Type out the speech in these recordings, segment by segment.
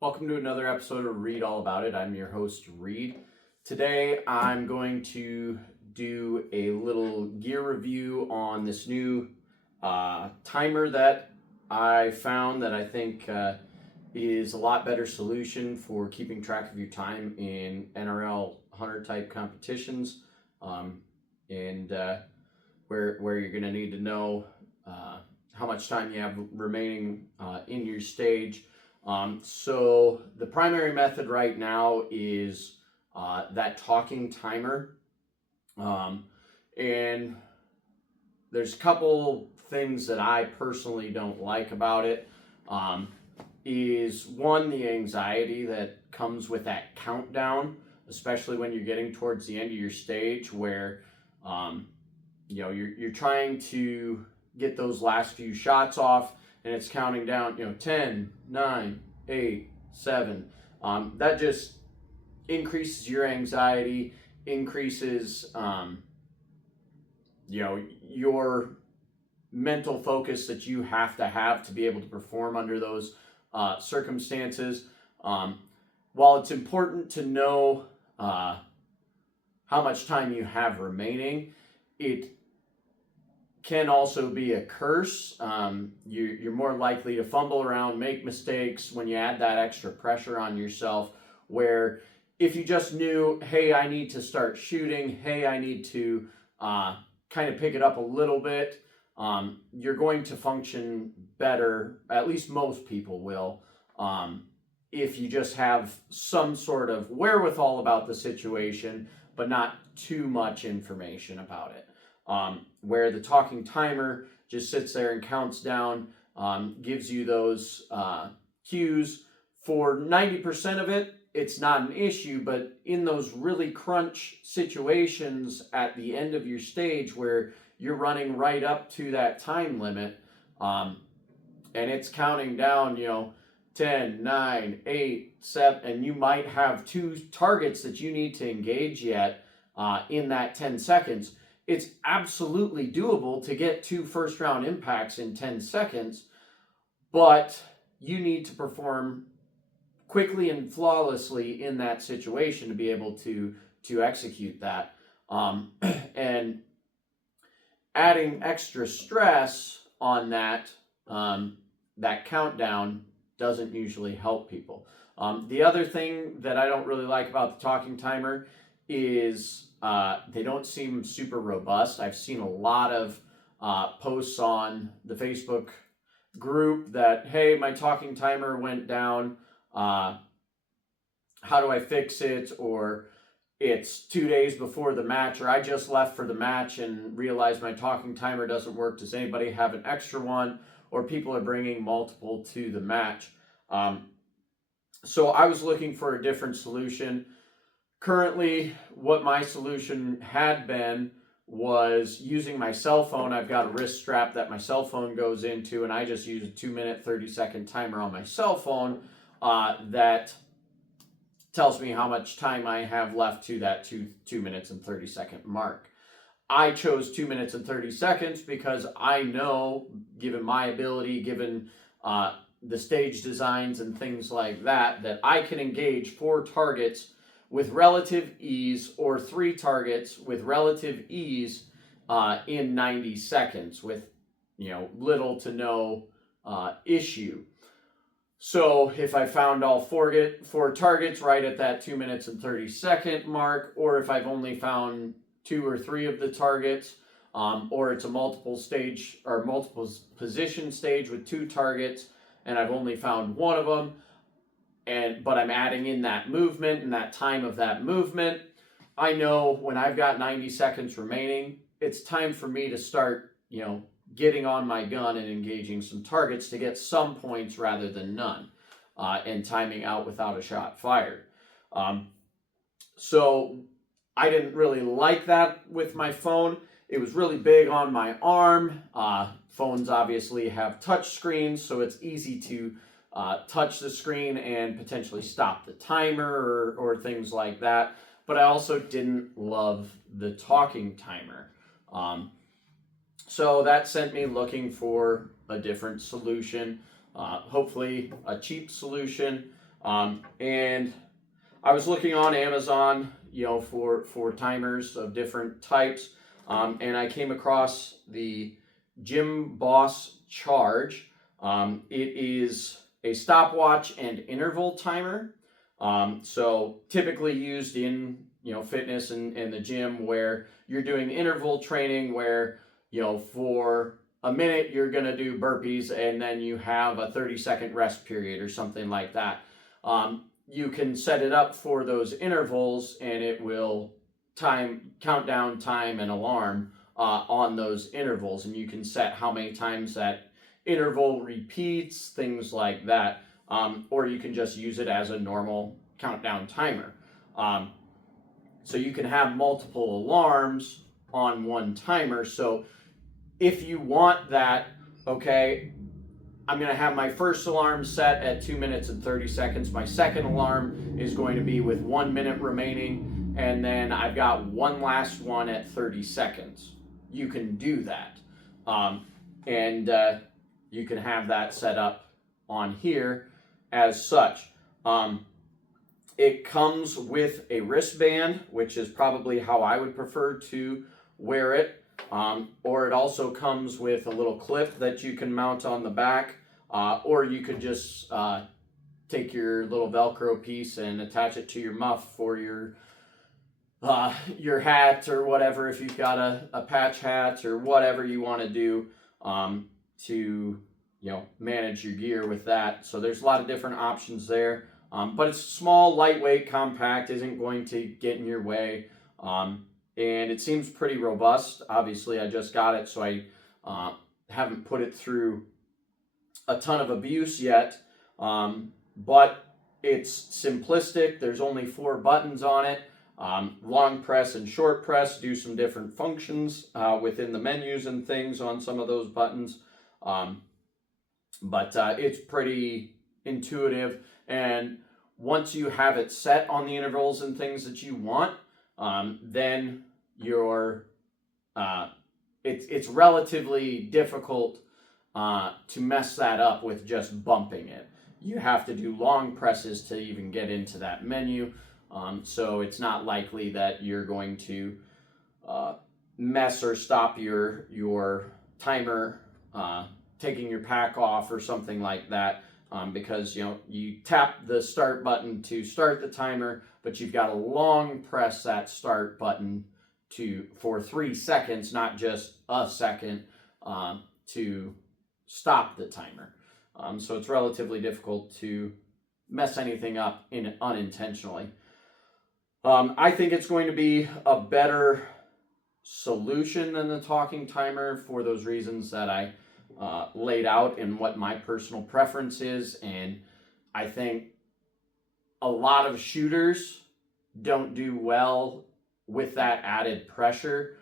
Welcome to another episode of Read All About It. I'm your host, Reed. Today I'm going to do a little gear review on this new timer that I found that I think is a lot better solution for keeping track of your time in NRL 100 type competitions, and where you're going to need to know how much time you have remaining in your stage. So the primary method right now is that talking timer. And there's a couple things that I personally don't like about it. Is one, the anxiety that comes with that countdown, especially when you're getting towards the end of your stage where you're trying to get those last few shots off, and it's counting down, 10, 9, 8, 7. That just increases your anxiety, increases, your mental focus that you have to be able to perform under those circumstances. While it's important to know how much time you have remaining, it can also be a curse. You're more likely to fumble around, make mistakes when you add that extra pressure on yourself, where if you just knew, hey, I need to start shooting, hey, I need to kind of pick it up a little bit, you're going to function better, at least most people will, if you just have some sort of wherewithal about the situation, but not too much information about it. Where the talking timer just sits there and counts down, gives you those cues. For 90% of it, it's not an issue, but in those really crunch situations at the end of your stage where you're running right up to that time limit, and it's counting down, 10, 9, 8, 7, and you might have 2 targets that you need to engage yet in that 10 seconds. It's absolutely doable to get 2 first-round impacts in 10 seconds, but you need to perform quickly and flawlessly in that situation to be able to execute that. And adding extra stress on that countdown doesn't usually help people. The other thing that I don't really like about the talking timer is they don't seem super robust. I've seen a lot of posts on the Facebook group that, hey, my talking timer went down. How do I fix it? Or it's 2 days before the match, or I just left for the match and realized my talking timer doesn't work. Does anybody have an extra one? Or people are bringing multiple to the match. So I was looking for a different solution. Currently, what my solution had been was using my cell phone. I've got a wrist strap that my cell phone goes into, and I just use a 2-minute, 30-second timer on my cell phone that tells me how much time I have left to that 2 minutes and 30-second mark. I chose 2 minutes and 30 seconds because I know, given my ability, given the stage designs and things like that, that I can engage 4 targets with relative ease, or 3 targets with relative ease in 90 seconds with little to no issue. So if I found all 4 targets right at that 2 minutes and 30-second mark, or if I've only found 2 or 3 of the targets, or it's a multiple stage or multiple position stage with 2 targets and I've only found 1 of them, but I'm adding in that movement and that time of that movement, I know when I've got 90 seconds remaining, it's time for me to start, getting on my gun and engaging some targets to get some points rather than none, and timing out without a shot fired. So I didn't really like that with my phone. It was really big on my arm. Phones obviously have touch screens, so it's easy to touch the screen and potentially stop the timer or things like that. But I also didn't love the talking timer. So that sent me looking for a different solution, hopefully a cheap solution. And I was looking on Amazon, for timers of different types, and I came across the Gym Boss Charge. It is a stopwatch and interval timer. So typically used in fitness and the gym, where you're doing interval training, where for a minute you're going to do burpees and then you have a 30-second rest period or something like that. You can set it up for those intervals and it will countdown time and alarm on those intervals, and you can set how many times that interval repeats, things like that. Or you can just use it as a normal countdown timer. So you can have multiple alarms on one timer. So if you want that, okay, I'm going to have my first alarm set at 2 minutes and 30 seconds. My second alarm is going to be with 1 minute remaining. And then I've got one last one at 30 seconds. You can do that. And you can have that set up on here as such. It comes with a wristband, which is probably how I would prefer to wear it. Or it also comes with a little clip that you can mount on the back. Or you could just take your little Velcro piece and attach it to your muff for your hat or whatever, if you've got a patch hat or whatever you want to do to manage your gear with that. So there's a lot of different options there. But it's small, lightweight, compact, isn't going to get in your way. And it seems pretty robust. Obviously, I just got it, so I haven't put it through a ton of abuse yet. But it's simplistic. There's only 4 buttons on it. Long press and short press do some different functions within the menus and things on some of those buttons. But it's pretty intuitive. And once you have it set on the intervals and things that you want, then it's relatively difficult to mess that up with just bumping it. You have to do long presses to even get into that menu. So it's not likely that you're going to mess or stop your timer taking your pack off or something like that, because you tap the start button to start the timer, but you've got to long press that start button for 3 seconds, not just a second, to stop the timer. So it's relatively difficult to mess anything up unintentionally. I think it's going to be a better solution than the talking timer for those reasons that I laid out and what my personal preference is. And I think a lot of shooters don't do well with that added pressure.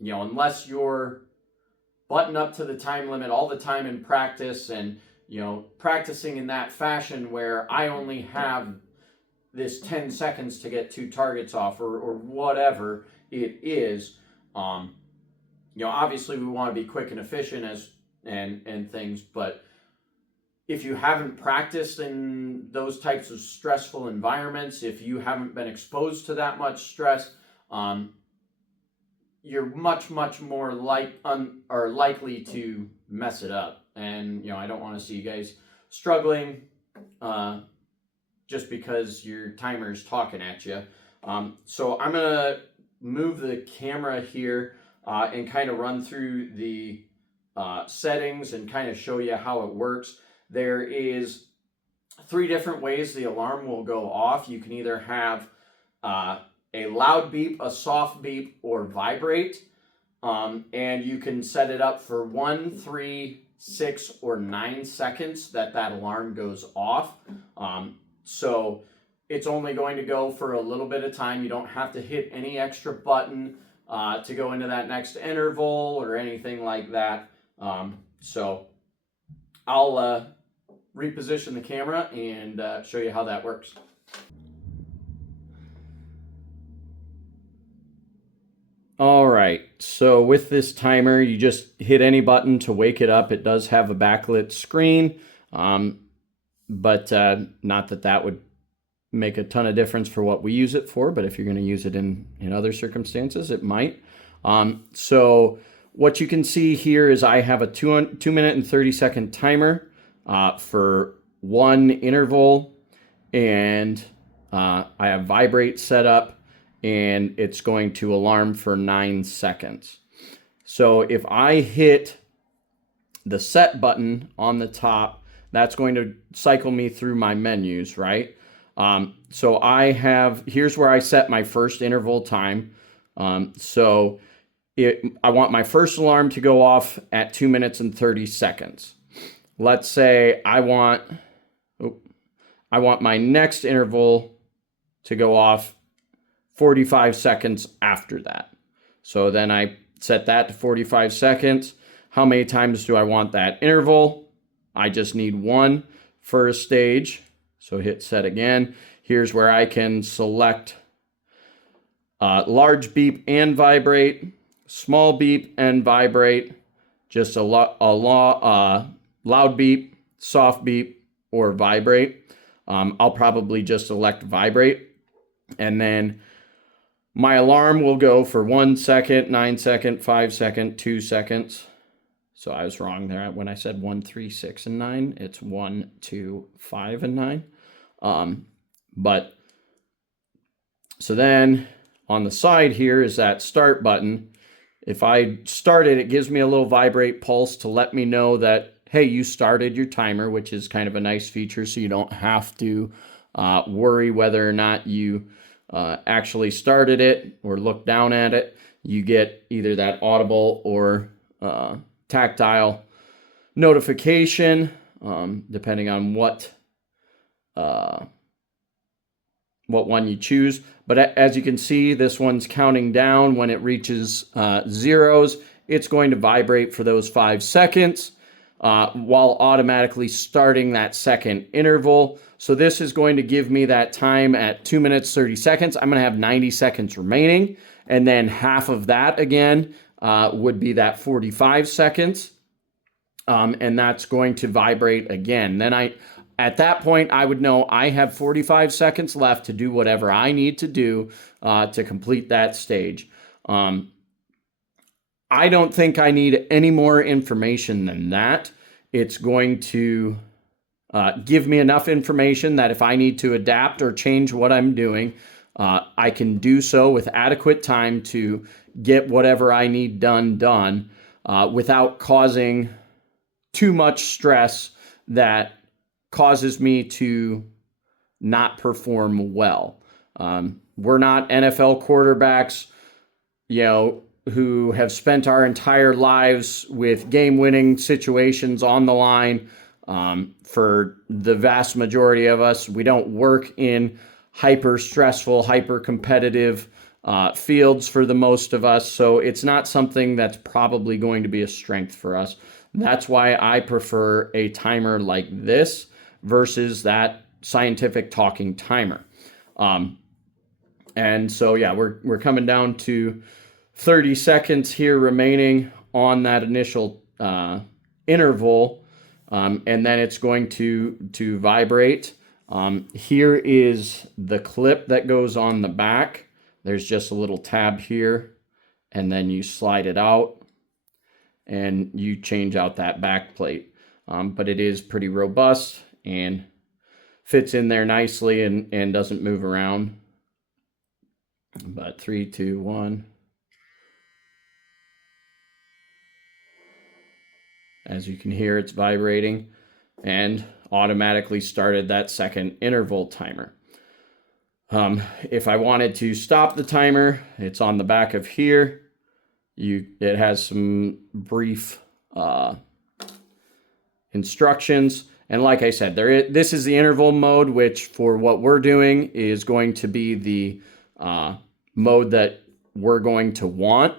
Unless you're buttoned up to the time limit all the time in practice, and practicing in that fashion where I only have this 10 seconds to get 2 targets off, or whatever it is. Obviously we want to be quick and efficient and things, but if you haven't practiced in those types of stressful environments, if you haven't been exposed to that much stress, you're much more likely to mess it up. And I don't want to see you guys struggling just because your timer is talking at you. So I'm gonna move the camera here and kind of run through the settings and kind of show you how it works. There is 3 different ways the alarm will go off. You can either have a loud beep, a soft beep, or vibrate. And you can set it up for 1, 3, 6, or 9 seconds that alarm goes off. So it's only going to go for a little bit of time. You don't have to hit any extra button to go into that next interval or anything like that. So I'll reposition the camera and show you how that works. All right, so with this timer, you just hit any button to wake it up. It does have a backlit screen. but not that that would make a ton of difference for what we use it for, but if you're going to use it in other circumstances, it might. So what you can see here is I have a 2 minute and 30-second timer for one interval, and I have vibrate set up, and it's going to alarm for 9 seconds. So if I hit the set button on the top, that's going to cycle me through my menus, right? So here's where I set my first interval time. So I want my first alarm to go off at 2 minutes and 30 seconds. Let's say I want my next interval to go off 45 seconds after that. So then I set that to 45 seconds. How many times do I want that interval? I just need one for a stage. So hit set again. Here's where I can select large beep and vibrate, small beep and vibrate, just a loud beep, soft beep, or vibrate. I'll probably just select vibrate. And then my alarm will go for 1 second, 9 second, 5 second, 2 seconds. So I was wrong there when I said 1, 3, 6, and 9. It's 1, 2, 5, and 9. But so then on the side here is that start button. If I start it, it gives me a little vibrate pulse to let me know that, hey, you started your timer, which is kind of a nice feature, so you don't have to worry whether or not you actually started it or look down at it. You get either that audible or tactile notification, depending on what one you choose. But as you can see, this one's counting down. When it reaches zeros, it's going to vibrate for those 5 seconds while automatically starting that second interval. So this is going to give me that time at 2 minutes, 30 seconds. I'm going to have 90 seconds remaining. And then half of that again would be that 45 seconds. And that's going to vibrate again. Then at that point, I would know I have 45 seconds left to do whatever I need to do to complete that stage. I don't think I need any more information than that. It's going to give me enough information that if I need to adapt or change what I'm doing, I can do so with adequate time to get whatever I need done without causing too much stress that causes me to not perform well. We're not NFL quarterbacks, who have spent our entire lives with game-winning situations on the line. For the vast majority of us, we don't work in hyper-stressful, hyper-competitive fields for the most of us, so it's not something that's probably going to be a strength for us. That's why I prefer a timer like this versus that scientific talking timer. And so, yeah, we're coming down to 30 seconds here remaining on that initial interval, and then it's going to vibrate. Here is the clip that goes on the back. There's just a little tab here, and then you slide it out, and you change out that back plate. But it is pretty robust and fits in there nicely and doesn't move around. But 3, 2, 1. As you can hear, it's vibrating and automatically started that second interval timer. If I wanted to stop the timer, it's on the back of here. It has some brief instructions. And like I said, this is the interval mode, which for what we're doing is going to be the mode that we're going to want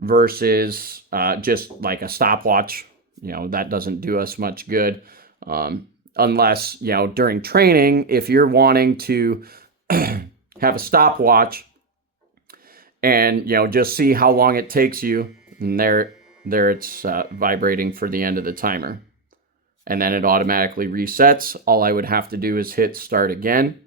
versus just like a stopwatch. That doesn't do us much good unless, during training, if you're wanting to have a stopwatch and, just see how long it takes you, and there it's vibrating for the end of the timer. and then it automatically resets. All I would have to do is hit start again.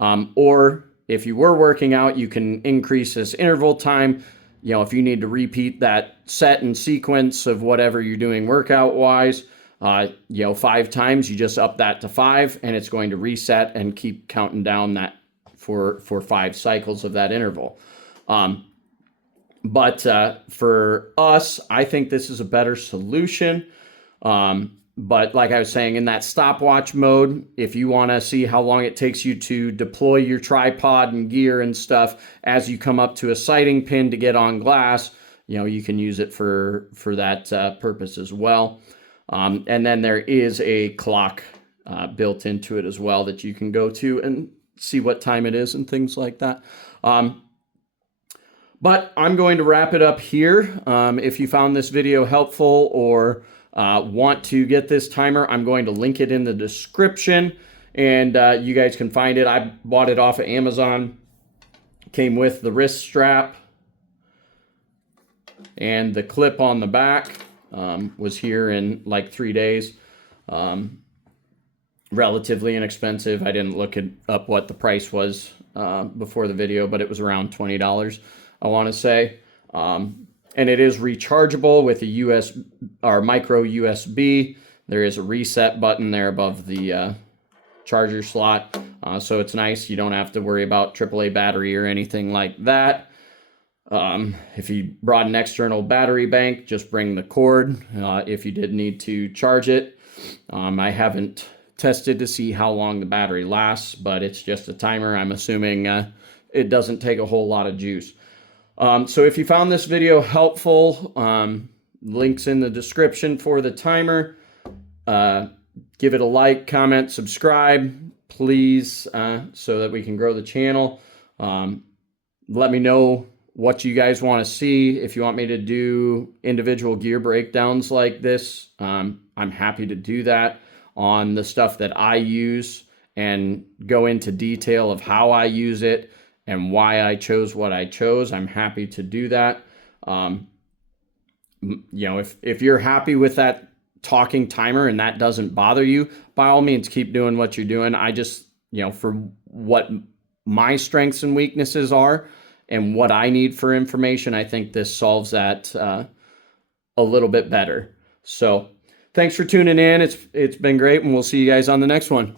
Or if you were working out, you can increase this interval time. If you need to repeat that set and sequence of whatever you're doing workout wise, 5 times, you just up that to 5, and it's going to reset and keep counting down that for 5 cycles of that interval. But for us, I think this is a better solution. But like I was saying, in that stopwatch mode, if you want to see how long it takes you to deploy your tripod and gear and stuff as you come up to a sighting pin to get on glass, you can use it for that purpose as well. And then there is a clock built into it as well that you can go to and see what time it is and things like that. But I'm going to wrap it up here. If you found this video helpful or want to get this timer, I'm going to link it in the description, and you guys can find it. I bought it off of Amazon. Came with the wrist strap, and the clip on the back was here in like 3 days. Relatively inexpensive. I didn't look up what the price was before the video, but it was around $20, I want to say. And it is rechargeable with a USB or micro USB. There is a reset button there above the charger slot. So it's nice. You don't have to worry about AAA battery or anything like that. If you brought an external battery bank, just bring the cord if you did need to charge it. I haven't tested to see how long the battery lasts, but it's just a timer. I'm assuming it doesn't take a whole lot of juice. So if you found this video helpful, links in the description for the timer. Give it a like, comment, subscribe, please, so that we can grow the channel. Let me know what you guys want to see. If you want me to do individual gear breakdowns like this, I'm happy to do that on the stuff that I use and go into detail of how I use it and why I chose what I chose. I'm happy to do that. If you're happy with that talking timer and that doesn't bother you, by all means, keep doing what you're doing. I just, for what my strengths and weaknesses are and what I need for information, I think this solves that a little bit better. So thanks for tuning in. It's been great, and we'll see you guys on the next one.